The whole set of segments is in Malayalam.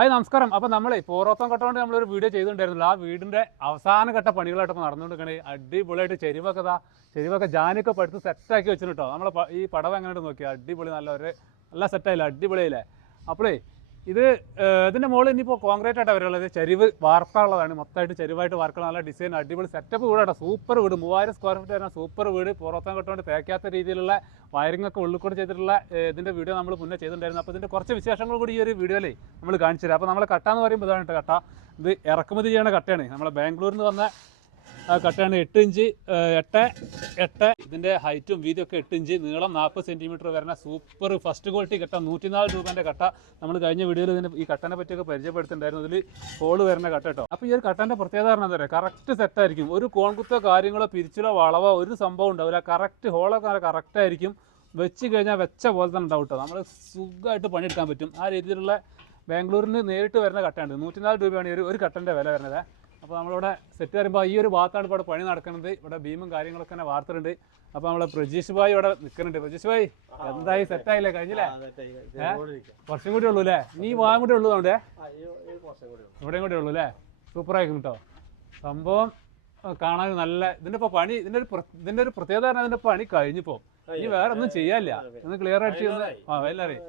ഹായ് നമസ്കാരം. അപ്പോൾ നമ്മളെ പോറോത്തം കെട്ടുകൊണ്ട് നമ്മളൊരു വീഡിയോ ചെയ്തിട്ടുണ്ടായിരുന്നില്ല. ആ വീടിൻ്റെ അവസാന ഘട്ട പണികളായിട്ടൊക്കെ നടന്നുകൊണ്ടിരിക്കണേ. അടിപൊളിയായിട്ട് ചെരുവൊക്കെ ജാനൊക്കെ പടുത്ത് സെറ്റാക്കി വെച്ചിട്ടോ. നമ്മളെ ഈ പടവ് എങ്ങനെയായിട്ട് നോക്കിയാൽ അടിപൊളി നല്ല സെറ്റായില്ല, അടിപൊളിയില്ലേ. അപ്പോഴേ ഇതിൻ്റെ മുകളിൽ ഇനിയിപ്പോൾ കോൺക്രീറ്റ് ആയിട്ട് വരുള്ളത് ചെരിവ് വാർക്കാനുള്ളതാണ്. മൊത്തമായിട്ട് ചെരുവായിട്ട് വാർക്കണം. നല്ല ഡിസൈൻ അടിപൊളി സെറ്റപ്പ് വീടാട്ടോ. സൂപ്പർ വീട്, 3000 സ്ക്വയർ ഫീറ്റ് വരുന്ന സൂപ്പർ വീട്. പുറത്തം കെട്ടുകൊണ്ട് തേക്കാത്ത രീതിയിലുള്ള വയറിംഗ് ഒക്കെ ഉള്ളിൽ കൂടെ ചെയ്തിട്ടുള്ള ഇതിൻ്റെ വീഡിയോ നമ്മൾ മുന്നേ ചെയ്തിട്ടുണ്ടായിരുന്നു. അപ്പോൾ ഇതിൻ്റെ കുറച്ച് വിശേഷങ്ങൾ കൂടി ഈ ഒരു വീഡിയോയിൽ നമ്മൾ കാണിച്ചു തരാം. അപ്പോൾ നമ്മളെ കട്ട എന്ന് പറയുമ്പോൾ ഇതാണ് കേട്ടോ കട്ട. ഇത് ഇറക്കുമതി ചെയ്യുന്ന കട്ടയാണ്. നമ്മളെ ബാംഗ്ലൂരിൽ നിന്ന് വന്ന കട്ടയാണ്. 8 ഇഞ്ച് 8 ഇതിൻ്റെ ഹൈറ്റും വീതിയൊക്കെ 8 ഇഞ്ച്, നീളം 40 സെൻറ്റിമീറ്റർ വരുന്ന സൂപ്പർ ഫസ്റ്റ് ക്വാളിറ്റി കട്ട. 104 രൂപേൻ്റെ കട്ട. നമ്മൾ കഴിഞ്ഞ വീഡിയോയിൽ ഇതിന് ഈ കട്ടനെ പറ്റിയൊക്കെ പരിചയപ്പെടുത്തിണ്ടായിരുന്നു. ഇതിൽ ഹോള് വരുന്ന കട്ട കേട്ടോ. അപ്പോൾ ഈ ഒരു കട്ടൻ്റെ പ്രത്യേകത പറഞ്ഞാൽ എന്താ പറയുക, കറക്റ്റ് സെറ്റായിരിക്കും. ഒരു കോൺകുത്തോ കാര്യങ്ങളോ പിരിച്ചിലോ വളവോ ഒരു സംഭവം ഉണ്ടാവില്ല. കറക്റ്റ് ഹോളൊക്കെ കറക്റ്റായിരിക്കും. വെച്ച് കഴിഞ്ഞാൽ വെച്ച പോലെ തന്നെ ഉണ്ടാവും കേട്ടോ. നമ്മൾ സുഖമായിട്ട് പണിയെടുക്കാൻ പറ്റും. ആ രീതിയിലുള്ള ബാംഗ്ലൂരിൽ നിന്ന് നേരിട്ട് വരുന്ന കട്ടയാണ്. 104 രൂപയാണ് ഒരു കട്ടൻ്റെ വില വരുന്നത്. അപ്പോൾ നമ്മളിവിടെ സെറ്റ് വരുമ്പോൾ ഈ ഒരു ഭാഗത്താണ് ഇപ്പോൾ പണി നടക്കുന്നത്. ഇവിടെ ബീമും കാര്യങ്ങളൊക്കെ തന്നെ വാർത്തിട്ടുണ്ട്. അപ്പോൾ നമ്മളെ പ്രജീഷ് ഭായി ഇവിടെ നിൽക്കുന്നുണ്ട്. പ്രജീഷ് ഭായി എന്തായി, സെറ്റായില്ലേ? കഴിഞ്ഞില്ലേ? കുറച്ചും കൂടി ഉള്ളൂ അല്ലേ? നീ വാങ്ങും കൂടി ഉള്ളൂ. അവിടെ ഇവിടെയും കൂടി ഉള്ളൂ അല്ലേ? സൂപ്പറായിരിക്കും കേട്ടോ. സംഭവം കാണാൻ നല്ല. ഇതിൻ്റെ ഇപ്പോൾ പണി ഇതിൻ്റെ ഒരു പ്രത്യേകത പറഞ്ഞാൽ ഇതിൻ്റെ പണി കഴിഞ്ഞിപ്പോൾ ഇനി വേറെ ഒന്നും ചെയ്യാനില്ല. ഒന്ന് ക്ലിയർ ആയിട്ട് എല്ലാവരെയും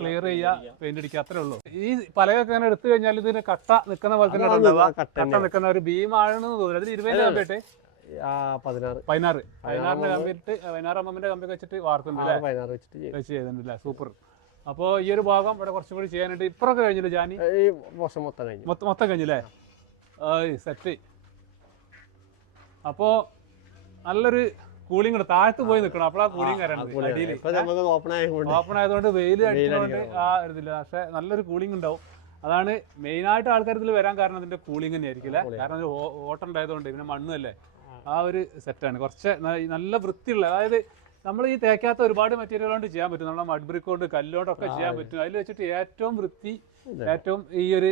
ക്ലിയർ ചെയ്യുക, പെയിന്റ് അടിക്കുക, അത്രേ ഉള്ളൂ. ഈ പലകൊക്കെ അങ്ങനെ എടുത്തു കഴിഞ്ഞാൽ ഇതിന് കട്ട നിൽക്കുന്ന പോലെ തന്നെ ഉണ്ടാവുക. കട്ട നിൽക്കുന്ന ഒരു ബീമാണെന്ന് തോന്നുന്നു. അതിൽ 20 കമ്പിട്ട് 16 കമ്പിട്ട് 16 mm കമ്പി വെച്ചിട്ട് വാർക്കുന്നുണ്ട്, വെച്ച് ചെയ്തിട്ടുണ്ടല്ലേ. സൂപ്പർ. അപ്പോൾ ഈ ഒരു ഭാഗം ഇവിടെ കുറച്ചും കൂടി ചെയ്യാനായിട്ട് ഇപ്പറൊക്കെ കഴിഞ്ഞില്ലേ ജാനി? മൊത്തം കഴിഞ്ഞില്ലേ? സെറ്റ്. അപ്പോൾ നല്ലൊരു കൂളിംഗ് ഉണ്ട്. താഴത്ത് പോയി നിൽക്കണം, അപ്പോൾ ആ കൂളിംഗ് വരാനുണ്ട്. അടിയിൽ ഓപ്പൺ ആയതുകൊണ്ട് വെയിൽ അടിച്ചതുകൊണ്ട് ആ ഇതില്ല, പക്ഷെ നല്ലൊരു കൂളിംഗ് ഉണ്ടാവും. അതാണ് മെയിനായിട്ട് ആൾക്കാർ ഇതിൽ വരാൻ കാരണം. അതിന്റെ കൂളിംഗ് തന്നെ ആയിരിക്കില്ല, കാരണം ഒരു ഓട്ടം ഉണ്ടായതുകൊണ്ട്. പിന്നെ മണ്ണല്ലേ, ആ ഒരു സെറ്റാണ്. കുറച്ച് നല്ല വൃത്തിയുള്ള, അതായത് നമ്മൾ ഈ തേക്കാത്ത ഒരുപാട് മെറ്റീരിയൽ കൊണ്ട് ചെയ്യാൻ പറ്റും. നമ്മളെ മഡ് ബ്രിക്ക് കൊണ്ട് കല്ലുകൊണ്ടൊക്കെ ചെയ്യാൻ പറ്റും. അതിൽ വെച്ചിട്ട് ഏറ്റവും വൃത്തി ഈ ഒരു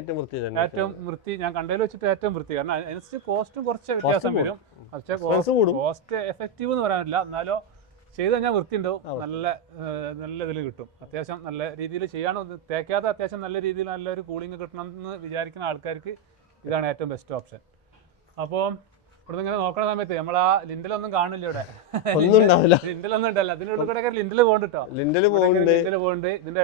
ഏറ്റവും വൃത്തി ഞാൻ കണ്ടതിൽ വെച്ചിട്ട് ഏറ്റവും വൃത്തി. കാരണം അതിനനുസരിച്ച് കോസ്റ്റും കുറച്ച് വ്യത്യാസം വരും. പക്ഷേ കോസ്റ്റ് എഫക്റ്റീവ് എന്ന് പറയാനില്ല, എന്നാലോ ചെയ്ത് കഴിഞ്ഞാൽ വൃത്തി ഉണ്ടാവും. നല്ല ഇതിൽ കിട്ടും. അത്യാവശ്യം നല്ല രീതിയിൽ ചെയ്യാനോ തേക്കാതെ അത്യാവശ്യം നല്ല രീതിയിൽ നല്ലൊരു കൂളിംഗ് കിട്ടണം എന്ന് വിചാരിക്കുന്ന ആൾക്കാർക്ക് ഇതാണ് ഏറ്റവും ബെസ്റ്റ് ഓപ്ഷൻ. അപ്പോൾ ഇവിടെ ഇങ്ങനെ നോക്കണ സമയത്ത് നമ്മൾ ആ ലിൻഡിലൊന്നും കാണില്ല. ഇവിടെ ലിൻഡിലൊന്നും ഉണ്ടല്ലോ. അതിന്റെ ഉള്ളിൽ കൂടെ ലിൻഡിൽ പോകുന്നുണ്ട്. ലിൻഡിൽ പോകുന്നുണ്ട്. ഇതിന്റെ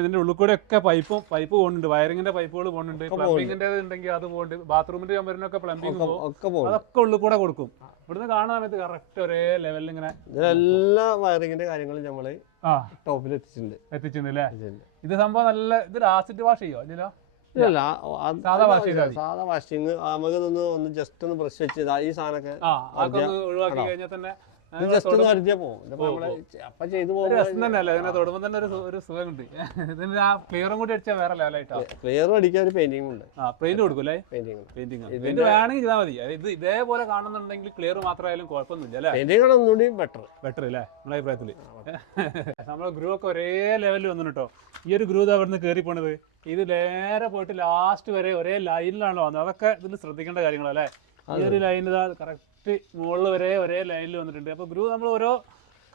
ഇതിന്റെ ഉള്ളിൽ കൂടെ ഒക്കെ പൈപ്പ് പോകുന്നുണ്ട്. വയറിങ്ങിന്റെ പൈപ്പുകൾ പോകുന്നുണ്ട്. പ്ലംബിങ്ങിന്റെ ഉണ്ടെങ്കിൽ അത് പോകുന്നുണ്ട്. ബാത്റൂമിന്റെ കമ്പനിയൊക്കെ പ്ലംബിങ് പോകും. അതൊക്കെ ഉള്ളിൽ കൂടെ കൊടുക്കും. ഇവിടുന്ന് കാണുന്ന സമയത്ത് കറക്റ്റ് ഒരേ ലെവലിൽ ഇങ്ങനെ എല്ലാ വയറിങ്ങിന്റെ കാര്യങ്ങളും നമ്മള് ടോപ്പിൽ എത്തിച്ചിട്ടുണ്ട് അല്ലേ? ഇത് സംഭവം നല്ല. ഇത് ആസിഡ് വാഷ് ചെയ്യോ? ഇല്ലല്ലോ, സാധാ വാഷിങ്. നമുക്ക് ഒന്ന് ജസ്റ്റ് ഒന്ന് ബ്രഷ് വെച്ച് ഈ സാധനമൊക്കെ ഒഴിവാക്കി കഴിഞ്ഞാൽ തന്നെ തൊടുമ്പോൾ തന്നെ ഒരു സുഖമുണ്ട്. ഇതിന് ആ ക്ലിയറും കൂടി അടിച്ചാൽ വേറെ ലെവലായിട്ടോ. ക്ലിയറും അടിക്കാൻ ഒരു പെയിന്റിംഗ് ഉണ്ട്. പെയിന്റ് കൊടുക്കൂല്ലേ? പെയിന്റിംഗ് വേണമെങ്കിൽ ചെയ്താൽ മതി. ഇത് ഇതേപോലെ കാണുന്നുണ്ടെങ്കിൽ ക്ലിയർ മാത്രമായാലും കുഴപ്പമൊന്നുമില്ല അല്ലേ? പെയിന്റിംഗ് ആണ് ഒന്നുകൂടി ബെറ്റർ അല്ലേ നമ്മുടെ അഭിപ്രായത്തില്? നമ്മളെ ഗ്രൂ ഒക്കെ ഒരേ ലെവലിൽ വന്നു കേട്ടോ. ഈ ഒരു ഗ്രൂ അവിടുന്ന് കയറി പോണത് ഇത് നേരെ പോയിട്ട് ലാസ്റ്റ് വരെ ഒരേ ലൈനിലാണല്ലോ വന്നത്. അതൊക്കെ ഇതിൽ ശ്രദ്ധിക്കേണ്ട കാര്യങ്ങളല്ലേ? ഈ ഒരു ലൈൻ കറക്റ്റ് മുകളിൽ വരെ ഒരേ ലൈനിൽ വന്നിട്ടുണ്ട്. അപ്പൊ ഗ്രൂ നമ്മൾ ഓരോ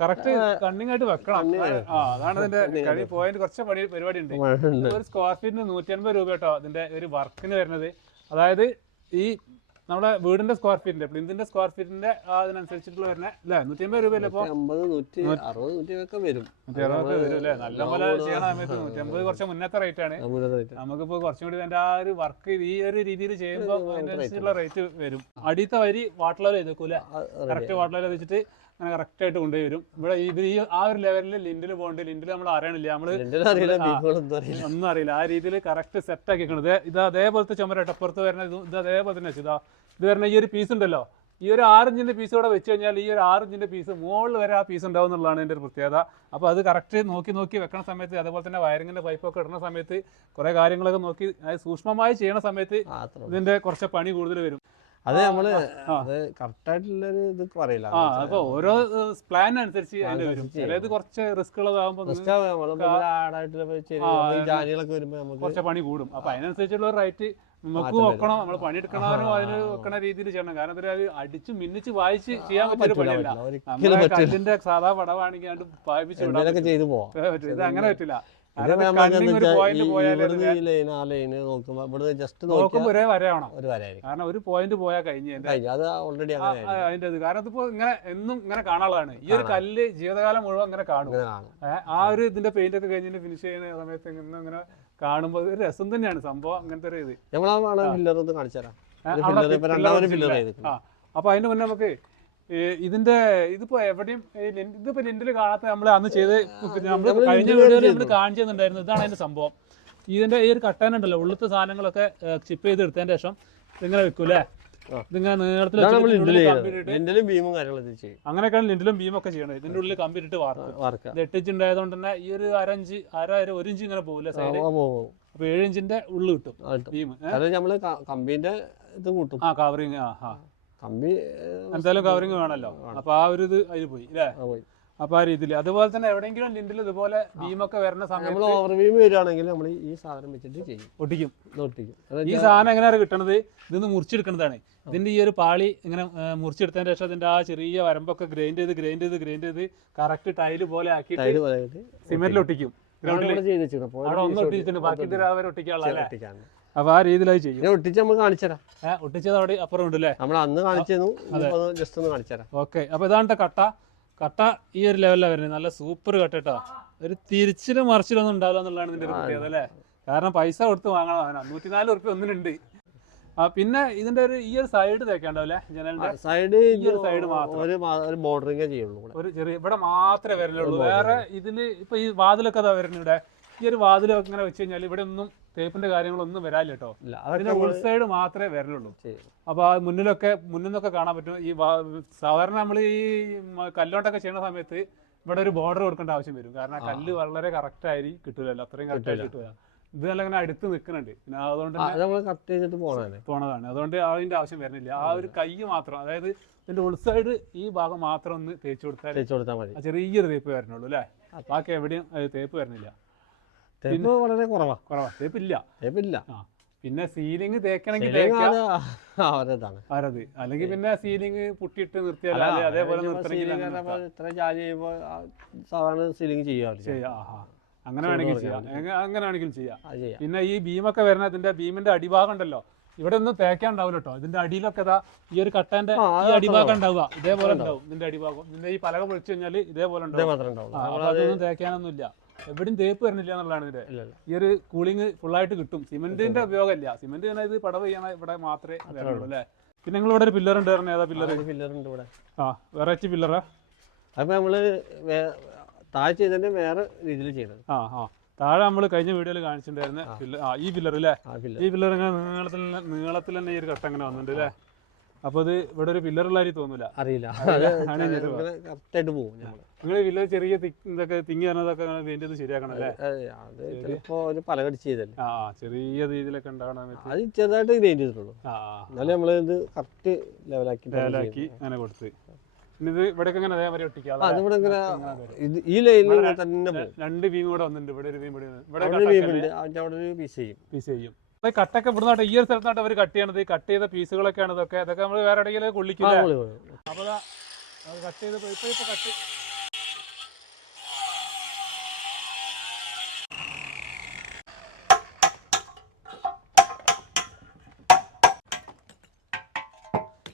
കറക്റ്റ് കണ്ണിങ് ആയിട്ട് വെക്കണം. അതാണ് ഇതിന്റെ കഴി പോയിന്റ്. കുറച്ച് പരിപാടി ഉണ്ട്. ഒരു സ്ക്വയർ ഫീറ്റിന് 150 രൂപ കേട്ടോ ഇതിന്റെ ഒരു വർക്കിന് വരുന്നത്. അതായത് ഈ നമ്മുടെ വീടിന്റെ സ്ക്വയർ ഫീറ്റിന്റെ പ്ലിന്തിന്റെ സ്ക്വയർ ഫീറ്റിന്റെ അതിനനുസരിച്ചിട്ടുള്ള വരുന്ന അല്ലേ? 150 രൂപയല്ലേ? ഇപ്പൊ 160 വരും അല്ലേ? നല്ല പോലെ ചെയ്യണ സമയത്ത് 150 കുറച്ച് മുന്നത്തെ റേറ്റ് ആണ്. നമുക്കിപ്പോ കുറച്ചും കൂടി അതിന്റെ ആ ഒരു വർക്ക് ഈ ഒരു രീതിയിൽ ചെയ്യുമ്പോൾ അതിനനുസരിച്ചുള്ള റേറ്റ് വരും. അടിയത്തെ വരി വാട്ടർ ലെവൽ ചെയ്തേക്കൂല, കറക്റ്റ് വാട്ടർ ലെവൽ വെച്ചിട്ട് അങ്ങനെ കറക്റ്റ് ആയിട്ട് കൊണ്ടുപോയി വരും. ഇവിടെ ഈ ആ ഒരു ലെവലിൽ ലിൻഡിൽ പോകണ്ട്. ലിൻഡിൽ നമ്മൾ അറിയണില്ല, നമ്മള് ഒന്നും അറിയില്ല. ആ രീതിയിൽ കറക്റ്റ് സെറ്റ് ആക്കിക്കണത്. ഇത് അതേപോലത്തെ ചുമര ടപ്പുറത്ത് വരുന്ന ഇത് അതേപോലെ തന്നെ വെച്ചു. ഇത് വരുന്ന ഈ ഒരു പീസ് ഉണ്ടല്ലോ, ഈ ഒരു 6 ഇഞ്ചിന്റെ പീസ് കൂടെ വെച്ച് കഴിഞ്ഞാൽ ഈ ഒരു 6 ഇഞ്ചിന്റെ പീസ് മുകളിൽ വരെ ആ പീസ് ഉണ്ടാവും എന്നുള്ളതാണ് എൻ്റെ ഒരു പ്രത്യേകത. അപ്പോൾ അത് കറക്റ്റ് നോക്കി വെക്കണ സമയത്ത്, അതേപോലെ തന്നെ വയറിങ്ങിന്റെ പൈപ്പൊക്കെ ഇടുന്ന സമയത്ത് കുറെ കാര്യങ്ങളൊക്കെ നോക്കി സൂക്ഷ്മമായി ചെയ്യണ സമയത്ത് ഇതിന്റെ കുറച്ച് പണി കൂടുതൽ വരും. അത് നമ്മള് കറക്റ്റായിട്ടുള്ളൊരു ഇത് പറയില്ല. അപ്പൊ ഓരോ പ്ലാൻ അനുസരിച്ച് അതിന്റെ വരും. ചിലത് കുറച്ച് റിസ്ക് ഉള്ളതാകുമ്പോൾ കുറച്ച് പണി കൂടും. അപ്പൊ അതിനനുസരിച്ചുള്ള റേറ്റ് നമുക്ക് വെക്കണം, നമ്മൾ പണിയെടുക്കണവരും അതിന് വെക്കണ രീതിയിൽ ചെയ്യണം. കാരണം എന്താ പറയുക, അടിച്ച് മിന്നിച്ച് വായിച്ച് ചെയ്യാൻ പറ്റിയൊരു പണിയല്ല. നമ്മളെ കല്ലിന്റെ സാധാ പടവാണെങ്കിൽ അത് വായിപ്പിച്ച് വിടാൻ പറ്റും. ഇത് അങ്ങനെ പറ്റില്ല. നോക്കുമ്പോ ഒരേ വരയാവണം. കാരണം ഒരു പോയിന്റ് പോയാൽ കഴിഞ്ഞ് അതിന്റെ ഇത്. കാരണം ഇതിപ്പോ ഇങ്ങനെ എന്നും ഇങ്ങനെ കാണാനുള്ളതാണ്. ഈ ഒരു കല്ല് ജീവിതകാലം മുഴുവൻ ഇങ്ങനെ കാണും. ആ ഒരു ഇതിന്റെ പെയിന്റ് ഒക്കെ കഴിഞ്ഞിട്ട് ഫിനിഷ് ചെയ്യുന്ന സമയത്ത് ഇങ്ങനെ കാണുമ്പോ ഒരു രസം തന്നെയാണ് സംഭവം. അങ്ങനത്തെ ഒരു ഇത്. അപ്പൊ അതിന്റെ മുന്നേ നമുക്ക് ഇതിന്റെ ഇതിപ്പോ എവിടെയും ഇതിപ്പോ ലിൻഡിൽ കാണാത്ത നമ്മൾ അന്ന് ചെയ്ത് നമ്മൾ കഴിഞ്ഞ വീഡിയോയിൽ നമ്മൾ കാണിച്ചിട്ടുണ്ടായിരുന്നു. ഇതാണ് അതിന്റെ സംഭവം. ഇതിന്റെ ഈ ഒരു കട്ടനുണ്ടല്ലോ, ഉള്ളത്തെ സാധനങ്ങളൊക്കെ ചിപ്പ് ചെയ്ത് എടുത്തതിന് ശേഷം ഇതിങ്ങനെ വെക്കൂല്ലേ, ഇതിങ്ങനെ നീളത്തിൽ അങ്ങനെയൊക്കെയാണ് ലിൻഡിലും ബീമും ഒക്കെ ചെയ്യണത്. ഇതിന്റെ ഉള്ളിൽ കമ്പി ഇട്ട് വാർക്കും. 8 ഇഞ്ച് ഉണ്ടായതുകൊണ്ട് തന്നെ ഈ ഒരു 1 ഇഞ്ച് ഇങ്ങനെ പോകില്ല സൈഡ്. അപ്പൊ 7 ഇഞ്ചിന്റെ ഉള്ളു കിട്ടും ബീം. കമ്പിന്റെ ഇത് കൂട്ടും. കവറിങ് കമ്പി എന്തായാലും കവറിങ് വേണമല്ലോ. അപ്പൊ ആ ഒരു ഇത് അതിൽ പോയി അല്ലേ. അപ്പൊ ആ രീതിയിൽ അതുപോലെ തന്നെ എവിടെയെങ്കിലും ലിൻഡിൽ ഇതുപോലെ ബീമൊക്കെ വരുന്ന സമയത്ത് ഈ സാധനം വെച്ചിട്ട് ചെയ്യും, ഒട്ടിക്കും. ഈ സാധനം എങ്ങനെയാണ് കിട്ടണത്? ഇതൊന്ന് മുറിച്ചെടുക്കുന്നതാണ്. ഇതിന്റെ ഈ ഒരു പാളി ഇങ്ങനെ മുറിച്ചെടുത്തതിന് ശേഷം അതിന്റെ ആ ചെറിയ വരമ്പൊക്കെ ഗ്രൈൻഡ് ചെയ്ത് കറക്റ്റ് ടൈല് പോലെ ആക്കിയിട്ട് സിമെന്റിൽ ഒട്ടിക്കും. ഗ്രൗണ്ടിൽ അവിടെ ഒന്ന് ഒട്ടിച്ചിട്ടുണ്ട്, ബാക്കി ഒട്ടിക്കാനുള്ള. അപ്പൊ ആ രീതിയിലായി ചെയ്യും. ഒട്ടിച്ചത് അവിടെ അപ്പുറം ഉണ്ട് അല്ലേ, നമ്മൾ അന്ന് കാണിച്ചു. ഓക്കെ. അപ്പൊ ഇതാണ് കട്ട ഈ ഒരു ലെവലിലാണ് വരുന്നത്. നല്ല സൂപ്പർ കട്ട കേട്ടോ. ഒരു തിരിച്ചിലും മറിച്ചിലൊന്നും ഉണ്ടാവില്ല എന്നുള്ളതാണ് ഇതിന്റെ ഒരു പ്രത്യേകത അല്ലേ. കാരണം പൈസ കൊടുത്ത് വാങ്ങണം. 104 ഉറുപ്പ്യ ഒന്നിനുണ്ട്. പിന്നെ ഇതിന്റെ ഒരു ഈ ഒരു സൈഡ് തേക്കാണ്ടാവില്ലേ, ജനലിന്റെ സൈഡ് മാത്രം ബോർഡറിംഗേ ചെയ്യുള്ളൂ. ഒരു ചെറിയ ഇവിടെ മാത്രമേ വരുന്നുള്ളൂ. വേറെ ഇതില് ഇപ്പൊ ഈ വാതിലൊക്കെ അതാ വരുന്നത്. ഇവിടെ ഈ ഒരു വാതിലൊക്കെ ഇങ്ങനെ വെച്ച് കഴിഞ്ഞാൽ ഇവിടെ ഒന്നും തേപ്പിന്റെ കാര്യങ്ങളൊന്നും വരാല്ല കേട്ടോ. അതിന്റെ ഉൾ സൈഡ് മാത്രമേ വരലുള്ളൂ. അപ്പൊ ആ മുന്നിന്നൊക്കെ കാണാൻ പറ്റും. ഈ സാധാരണ നമ്മൾ ഈ കല്ലോട്ടൊക്കെ ചെയ്യുന്ന സമയത്ത് ഇവിടെ ഒരു ബോർഡർ കൊടുക്കേണ്ട ആവശ്യം വരും. കാരണം കല്ല് വളരെ കറക്റ്റ് ആയി കിട്ടൂലല്ലോ, അത്രയും കറക്റ്റ് ആയിട്ട് കിട്ടൂല. ഇത് നല്ല ഇങ്ങനെ അടുത്ത് നിൽക്കുന്നുണ്ട്. പിന്നെ അതുകൊണ്ട് പോണതാണ്. അതുകൊണ്ട് അതിന്റെ ആവശ്യം വരുന്നില്ല. ആ ഒരു കൈ മാത്രം, അതായത് ഇതിന്റെ ഉൾ സൈഡ് ഈ ഭാഗം മാത്രം ഒന്ന് തേച്ച് കൊടുത്താൽ മതി. ചെറിയൊരു തേപ്പ് വരണുള്ളൂ അല്ലേ. ബാക്കി എവിടെയും തേപ്പ് വരുന്നില്ല. വളരെ കുറവാ. തേപ്പില്ല. പിന്നെ സീലിംഗ് തേക്കണമെങ്കിൽ ആരത്, അല്ലെങ്കിൽ പിന്നെ സീലിംഗ് പുട്ടിയിട്ട് നിർത്തിയാൽ അതേപോലെ അങ്ങനെ വേണമെങ്കിൽ ചെയ്യാം. പിന്നെ ഈ ബീമൊക്കെ വരുന്ന ഇതിന്റെ ബീമിന്റെ അടിഭാഗം ഉണ്ടല്ലോ, ഇവിടെ ഒന്നും തേക്കാൻ ഉണ്ടാവില്ല കേട്ടോ. ഇതിന്റെ അടിയിലൊക്കെ ഈ ഒരു കട്ടന്റെ ഈ അടിഭാഗം ഉണ്ടാവുക ഇതേപോലെ ഉണ്ടാവും. ഇതിന്റെ അടിഭാഗം ഇതിന്റെ ഈ പലക പൊളിച്ചു കഴിഞ്ഞാൽ ഇതേപോലെ ഉണ്ടാവും. അതൊന്നും തേക്കാനൊന്നും ഇല്ല, എവിടെയും തേപ്പ് വരുന്നില്ല എന്നുള്ളതാണ് ഇതിന്റെ. ഈ ഒരു കൂളിംഗ് ഫുള്ളായിട്ട് കിട്ടും. സിമെന്റിന്റെ ഉപയോഗമില്ല. സിമെന്റ് തന്നെ ഇത് പടവ് ചെയ്യണ ഇവിടെ മാത്രമേ വരുള്ളൂ അല്ലേ. പിന്നെ നിങ്ങൾ ഇവിടെ ഒരു പില്ലർ ഉണ്ട് പറഞ്ഞ, ഏതാ പില്ലർ? വെറൈറ്റി പില്ലറാ. അപ്പൊ നമ്മള് താഴെ ചെയ്തതിന്റെ വേറെ രീതിയിൽ ചെയ്യണം. താഴെ നമ്മൾ കഴിഞ്ഞ വീഡിയോയിൽ കാണിച്ചിട്ടുണ്ടായിരുന്ന ഈ പില്ലർ അല്ലേ. ഈ പില്ലർ ഇങ്ങനെ നീളത്തിൽ തന്നെ ഈ ഒരു കട്ട അങ്ങനെ വന്നിട്ടുണ്ട് അല്ലേ. അപ്പൊ ഇത് ഇവിടെ ഒരു പില്ലറുള്ളാരി തോന്നൂല, അറിയില്ല. നിങ്ങൾ പില്ലർ ചെറിയ ഇതൊക്കെ തിങ്ങി പറഞ്ഞതൊക്കെ പെയിന്റ് ചെയ്ത് ശരിയാക്കണം അല്ലേ. ചെറിയ രീതിയിലൊക്കെ ഉണ്ടാവണം. ചെറുതായിട്ട് ഗ്രൈൻഡ് ചെയ്തിട്ടുള്ളൂ. എന്നാലും നമ്മള് ഇത് കറക്റ്റ് ലെവലാക്കി അങ്ങനെ കൊടുത്ത്. പിന്നെ ഇത് ഇവിടെ ഇങ്ങനെ അതേമാതിരി ഒട്ടിക്കാം. ഈ ലൈനിൽ തന്നെ 2 ബീം കൂടെ വന്നിട്ടുണ്ട്. ഇവിടെ ഒരു ബീം, ഇവിടെ പീസ് ചെയ്യും. കട്ടൊക്കെ ഇവിടുന്നോട്ടെ ഈ ഒരു സ്ഥലത്തോട്ട് അവർ കട്ട് ചെയ്യണത്. കട്ട് ചെയ്ത പീസുകളൊക്കെയാണ് ഇതൊക്കെ. അതൊക്കെ നമ്മൾ വേറെ എവിടെയെങ്കിലും കൊള്ളിക്കില്ല. അപ്പൊ കട്ട് ചെയ്ത് ഇപ്പൊ കട്ട്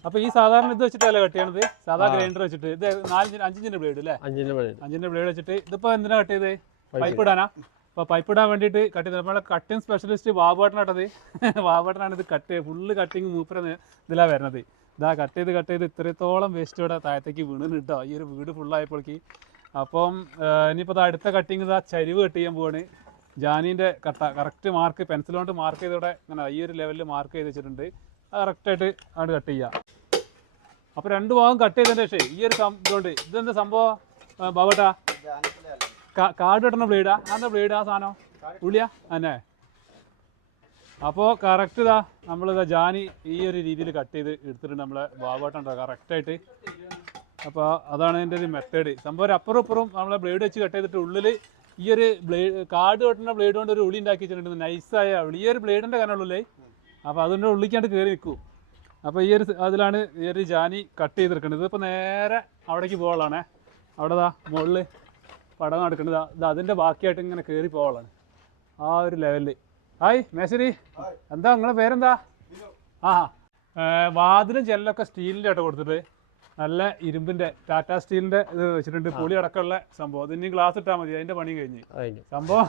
അപ്പൊ ഈ സാധാരണ ഇത് വെച്ചിട്ടല്ലേ കട്ട് ചെയ്യണത്, സാധാ ഗ്രൈൻഡർ വെച്ചിട്ട്. ഇത് 5 ഇഞ്ചിന്റെ ബ്ലേഡ് അല്ലേ, 5 ഇഞ്ചിന്റെ ബ്ലേഡ് വെച്ചിട്ട്. ഇതിപ്പോ എന്തിനാ കട്ട് ചെയ്ത്? പൈപ്പ് ഇടാനാ. അപ്പൊ പൈപ്പ് ഇടാൻ വേണ്ടിയിട്ട് കട്ട് ചെയ്ത് നമ്മളെ കട്ടിങ് സ്പെഷ്യലിസ്റ്റ് ബാബുവേട്ടനാട്ടത്. ബാബുവേട്ടനാണ് ഇത് ഫുള്ള് കട്ടിങ് മൂപ്പര ഇതിലാ വരണത്. ഇതാ കട്ട് ചെയ്ത് ഇത്രത്തോളം വേസ്റ്റ് ഇവിടെ താഴത്തേക്ക് വീണ് കിട്ടോ ഈ ഒരു വീട് ഫുള്ളായപ്പോഴേക്ക്. അപ്പം ഇനിയിപ്പോൾ അടുത്ത കട്ടിങ് ഇതാ ചരിവ് കട്ട് ചെയ്യാൻ പോവാണ്. ജാനീൻ്റെ കട്ട കറക്റ്റ് മാർക്ക് പെൻസിൽ കൊണ്ട് മാർക്ക് ചെയ്തോടെ ഇങ്ങനെ ഈ ഒരു ലെവലിൽ മാർക്ക് ചെയ്ത് വെച്ചിട്ടുണ്ട്. അത് കറക്റ്റായിട്ട് അങ്ങോട്ട് കട്ട് ചെയ്യുക. അപ്പോൾ 2 ഭാഗം കട്ട് ചെയ്തതിന് ശേഷം ഈ ഒരു ഇതുകൊണ്ട് ഇതെന്താ സംഭവം ബാബട്ടാ? കാട് കിട്ടുന്ന ബ്ലേഡാ? അതെന്താ ബ്ലേഡ്? ആ സാധനം ഉള്ളിയാ തന്നെ. അപ്പോൾ കറക്റ്റ് ഇതാ നമ്മളിതാ ജാനി ഈ ഒരു രീതിയിൽ കട്ട് ചെയ്ത് എടുത്തിട്ടുണ്ട് നമ്മളെ ബാബാട്ടുണ്ടോ കറക്റ്റായിട്ട്. അപ്പോൾ അതാണ് എൻ്റെ ഒരു മെത്തേഡ്. സംഭവം അപ്പുറം ഇപ്പുറം നമ്മളെ ബ്ലേഡ് വെച്ച് കട്ട് ചെയ്തിട്ട് ഉള്ളിൽ ഈ ഒരു കാട് കെട്ടുന്ന ബ്ലേഡ് കൊണ്ട് ഒരു ഉള്ളി ഉണ്ടാക്കി വെച്ചിട്ടുണ്ട്. നൈസായ ഉള്ളി. ഈ ഒരു ബ്ലേഡിൻ്റെ കാരണമുള്ളൂ അപ്പോൾ അതിൻ്റെ ഉള്ളിലേക്കാണ്ട് കയറി നിൽക്കും. അപ്പോൾ ഈ ഒരു അതിലാണ് ഈ ഒരു ജാനി കട്ട് ചെയ്തെടുക്കേണ്ടത്. ഇതിപ്പോൾ നേരെ അവിടേക്ക് പോകാനുള്ളതാണേ. അവിടെ മുകളിൽ പടം നടക്കേണ്ടത് ഇത് അതിൻ്റെ ബാക്കിയായിട്ട് ഇങ്ങനെ കയറി പോകാനുള്ളതാണ് ആ ഒരു ലെവലിൽ. ഹായ് മേശരി, എന്താ നിങ്ങളുടെ പേരെന്താ? ആ വാതിലും ജനലൊക്കെ സ്റ്റീലിൻ്റെ ആയിട്ട് കൊടുത്തിട്ട് നല്ല ഇരുമ്പിൻ്റെ ടാറ്റ സ്റ്റീലിൻ്റെ ഇത് വെച്ചിട്ടുണ്ട്. പുളി അടക്കമുള്ള സംഭവം. അതിന് ഗ്ലാസ് ഇട്ടാൽ മതി, അതിൻ്റെ പണി കഴിഞ്ഞ് സംഭവം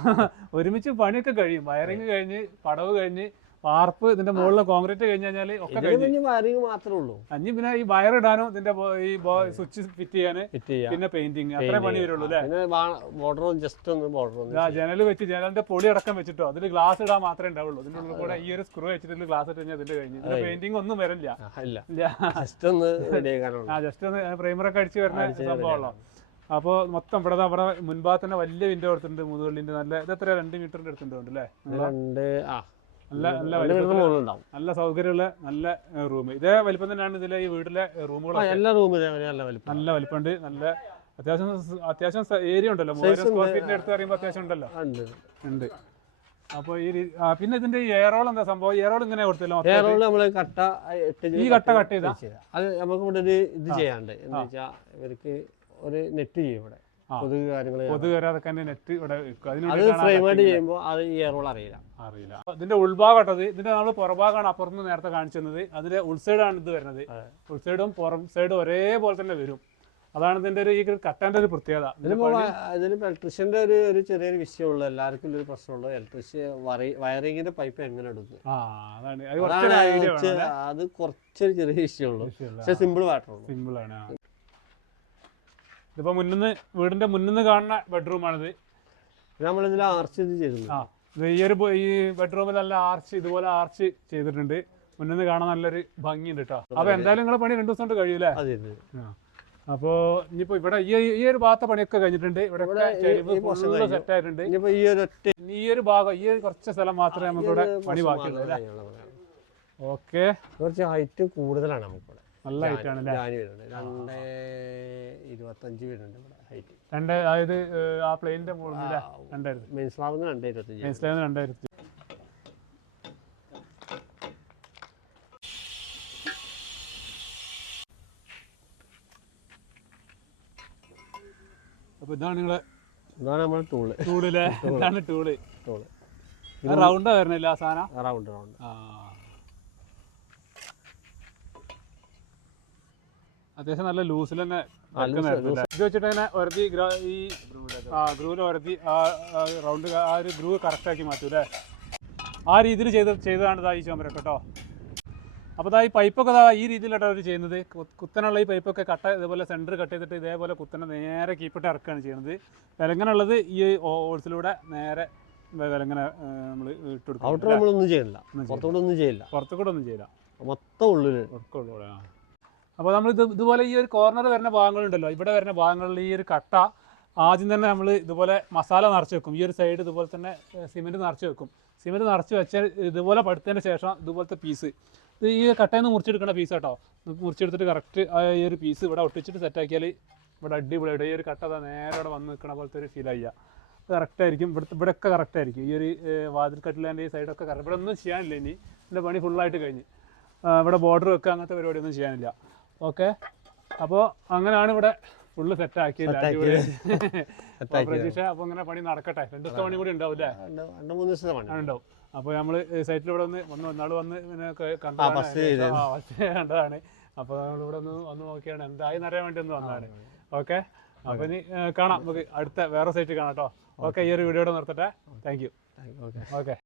ഒരുമിച്ച് പണിയൊക്കെ കഴിയും. വയറിങ് കഴിഞ്ഞ് പടവ് കഴിഞ്ഞ് വാർപ്പ് ഇതിന്റെ മുകളിൽ കോൺക്രീറ്റ് കഴിഞ്ഞ് കഴിഞ്ഞാൽ ഒക്കെ കഴിഞ്ഞ് മാത്രമേ ഉള്ളൂ. അഞ്ഞ് പിന്നെ ഈ വയർ ഇടാനും ഇതിന്റെ ഈ സ്വിച്ച് ഫിറ്റ് ചെയ്യാന് പിന്നെ പെയിന്റിങ് അത്രേ പണി വരുള്ളൂ അല്ലേ. ജനൽ വെച്ച് ജനലിന്റെ പൊളി അടക്കം വെച്ചിട്ടോ അതിൽ ഗ്ലാസ് ഇടാൻ മാത്രമേ ഉണ്ടാവുള്ളൂ. ഇതിന്റെ ഉള്ളിൽ കൂടെ ഈ ഒരു സ്ക്രൂ വെച്ചിട്ട് ഗ്ലാസ് ഇട്ട് കഴിഞ്ഞാൽ ഇതിന്റെ കഴിഞ്ഞ് ഇതിന്റെ പെയിന്റിങ് ഒന്നും വരില്ല. ജസ്റ്റ് ഒന്ന് പ്രൈമറൊക്കെ അടിച്ച് വരുന്ന സംഭവമുള്ളൂ. അപ്പോൾ മൊത്തം ഇവിടെ അവിടെ മുൻഭാഗത്ത് തന്നെ വലിയ വിൻഡോ എടുത്തിട്ടുണ്ട്. മുതുകള്ളിന്റെ നല്ല ഇത് എത്ര 2 മീറ്ററിന്റെ എടുത്തിട്ടുണ്ട് അല്ലേ. നല്ല സൗകര്യമുള്ള നല്ല റൂം. ഇതേ വലിപ്പം തന്നെയാണ് ഇതിലെ ഈ വീട്ടിലെ റൂമുകളൊക്കെ. നല്ല വലിപ്പമുണ്ട്. നല്ല അത്യാവശ്യം ഏരിയ ഉണ്ടല്ലോ. 3000 സ്ക്വയർ ഫീറ്റിന്റെ അടുത്ത് പറയുമ്പോൾ അത്യാവശ്യം ഉണ്ടല്ലോ ഉണ്ട്. അപ്പോൾ ഈ പിന്നെ ഇതിന്റെ എയറോൾ എന്താ സംഭവം? എയറോൾ ഇങ്ങനെ കൊടുത്തല്ലോ. ഈ കട്ട കട്ട് ചെയ്താ അത് നമുക്ക് ഇവിടെ ഒരു ഇത് ചെയ്യാണ്ട് എന്താ വെച്ചാൽ ഇവർക്ക് ഒരു നെറ്റ് ചെയ്യും ഇവിടെ. കൊതുക് കയറാതൊക്കെ നെറ്റ് ഇവിടെ അറിയില്ല. ഇതിന്റെ ഉൾഭാഗട്ടത് ഇതിന്റെ നമ്മൾ പുറഭാഗമാണ് അപ്പുറത്ത് നേരത്തെ കാണിച്ചത്. അതിന്റെ ഉൾസൈഡാണ് ഇത് വരുന്നത്. ഉൾസൈഡും പുറം സൈഡും ഒരേപോലെ തന്നെ വരും. അതാണ് ഇതിന്റെ ഒരു ഈ കട്ടന്റെ ഒരു പ്രത്യേകത. ഇതിലിപ്പോ ഇലക്ട്രീഷ്യന്റെ ഒരു ചെറിയൊരു വിഷയമുള്ളൂ. എല്ലാവർക്കും ഒരു പ്രശ്നമുള്ളൂ. ഇലക്ട്രീഷ്യൻ വയറിങ്ങിന്റെ പൈപ്പ് എങ്ങനെ എടുക്കും അത് കുറച്ചൊരു ചെറിയ വിഷയമുള്ളൂ. പക്ഷെ സിമ്പിൾ വാട്ടർ സിമ്പിൾ ആണ്. ഇതിപ്പോ വീടിന്റെ മുന്നിന്ന് കാണുന്ന ബെഡ്റൂമാണിത്. നമ്മളിതിൽ ആർച്ച് ചെയ്തു. ഈ ബെഡ്റൂമിൽ നല്ല ആർച്ച് ഇതുപോലെ ആർച്ച് ചെയ്തിട്ടുണ്ട്. മുന്നിന്ന് കാണാൻ നല്ലൊരു ഭംഗിയുണ്ട് കേട്ടോ. അപ്പൊ എന്തായാലും നിങ്ങളെ പണി 2 ദിവസം കൊണ്ട് കഴിയൂലേ. അപ്പോ ഇനിയിപ്പോ ഇവിടെ ഈ ഒരു ഭാഗത്തെ പണിയൊക്കെ കഴിഞ്ഞിട്ടുണ്ട്. ഇവിടെ സെറ്റ് ആയിട്ടുണ്ട്. ഈ ഒരു ഭാഗം ഈ കുറച്ച് സ്ഥലം മാത്രമേ നമുക്ക് ഇവിടെ പണി ബാക്കിയുള്ളൂ അല്ലേ. ഓക്കെ, കുറച്ച് ഹൈറ്റ് കൂടുതലാണ് നമുക്ക് നല്ല ഹൈറ്റ് ആണ്. 225 വരുന്നുണ്ട് ഇവിടെ ഹൈറ്റ്. അതായത് ആ പ്ലെയിനിന്റെ മുകളിൽ 2000 മെയിൻ സ്ലാബിന് 225. മെയിൻ സ്ലാബിന് 2000. അപ്പൊ ഇതാണ് നമ്മുടെ ടൂളിലെ എന്താണ് ടൂള് റൗണ്ടാ വരുന്നില്ല ആ സാധനം. റൗണ്ട് അത്യാവശ്യം നല്ല ലൂസിൽ തന്നെ ഇത് വെച്ചിട്ട് ഇങ്ങനെ ഒരതി ഈ ഗ്രൂവിൽ ഒരതി റൗണ്ട് ആ ഒരു ഗ്രൂവ് കറക്റ്റാക്കി മാറ്റും അല്ലേ. ആ രീതിയിൽ ചെയ്തതാണ് ഈ ചുമര കേട്ടോ. അപ്പോൾ ഈ പൈപ്പൊക്കെ ഈ രീതിയിലാണ് അവർ ചെയ്യുന്നത്. കുത്തനുള്ള ഈ പൈപ്പൊക്കെ ഇതേപോലെ സെൻറ്റർ കട്ട് ചെയ്തിട്ട് ഇതേപോലെ കുത്തനെ നേരെ കീപ്പിട്ട് ഇറക്കുകയാണ് ചെയ്യുന്നത്. വിലങ്ങനുള്ളത് ഈ ഹോൾസിലൂടെ നേരെ വിലങ്ങനെ നമ്മൾ ഇട്ട് കൊടുക്കും. പുറത്തുകൂടെ ഒന്നും ചെയ്യില്ല. മൊത്തം ഉള്ളിൽ. അപ്പോൾ നമ്മൾ ഇതുപോലെ ഈ ഒരു കോർണർ വരുന്ന ഭാഗങ്ങളുണ്ടല്ലോ, ഇവിടെ വരുന്ന ഭാഗങ്ങളിൽ ഈ ഒരു കട്ട ആദ്യം തന്നെ നമ്മൾ ഇതുപോലെ മസാല നിറച്ച് വെക്കും. ഈ ഒരു സൈഡ് ഇതുപോലെ തന്നെ സിമെൻറ്റ് നിറച്ച് വെക്കും. സിമെൻറ്റ് നിറച്ച് വെച്ചാൽ ഇതുപോലെ പടുത്തതിന് ശേഷം ഇതുപോലത്തെ പീസ് ഇത് ഈ കട്ടയിൽ നിന്ന് മുറിച്ചെടുക്കുന്ന പീസ് കേട്ടോ. മുറിച്ചെടുത്തിട്ട് കറക്റ്റ് ഈ ഒരു പീസ് ഇവിടെ ഒട്ടിച്ചിട്ട് സെറ്റാക്കിയാൽ ഇവിടെ അടിപൊളിയായിട്ട് ഈ ഒരു കട്ട നേരെ ഇവിടെ വന്ന് നിൽക്കണ പോലത്തെ ഒരു ഫീൽ ചെയ്യുക. അത് കറക്റ്റായിരിക്കും. ഇവിടെയൊക്കെ കറക്റ്റായിരിക്കും. ഈ ഒരു വാതിൽ കട്ടിലേൻ്റെ ഈ സൈഡൊക്കെ കറക്റ്റ്. ഇവിടെ ഒന്നും ചെയ്യാനില്ല. ഇനി എൻ്റെ പണി ഫുള്ളായിട്ട് കഴിഞ്ഞ് ഇവിടെ ബോർഡർ വെക്കുക അങ്ങനത്തെ പരിപാടിയൊന്നും ചെയ്യാനില്ല. ഓക്കെ, അപ്പോൾ അങ്ങനെയാണ് ഇവിടെ ഫുള്ള് സെറ്റാക്കിയത്. പ്രതീക്ഷ അപ്പോൾ അങ്ങനെ പണി നടക്കട്ടെ. 2 ദിവസത്തെ പണി കൂടി ഉണ്ടാവും അല്ലേ. 2-3 ദിവസത്തെ ഉണ്ടാവും. അപ്പോൾ നമ്മൾ സൈറ്റിൽ ഇവിടെ ഒന്നാൾ വന്ന് പിന്നെ കണ്ടതാണ്. അപ്പോൾ നമ്മളിവിടെ ഒന്ന് നോക്കിയാണ് എന്തായി അറിയാൻ വേണ്ടി ഒന്ന് വന്നതാണ്. ഓക്കെ, അപ്പോൾ ഇനി കാണാം. നമുക്ക് അടുത്ത വേറെ സൈറ്റ് കാണാം കേട്ടോ. ഓക്കെ, ഈ ഒരു വീഡിയോയുടെ നിർത്തട്ടെ. Thank you. ഓക്കെ.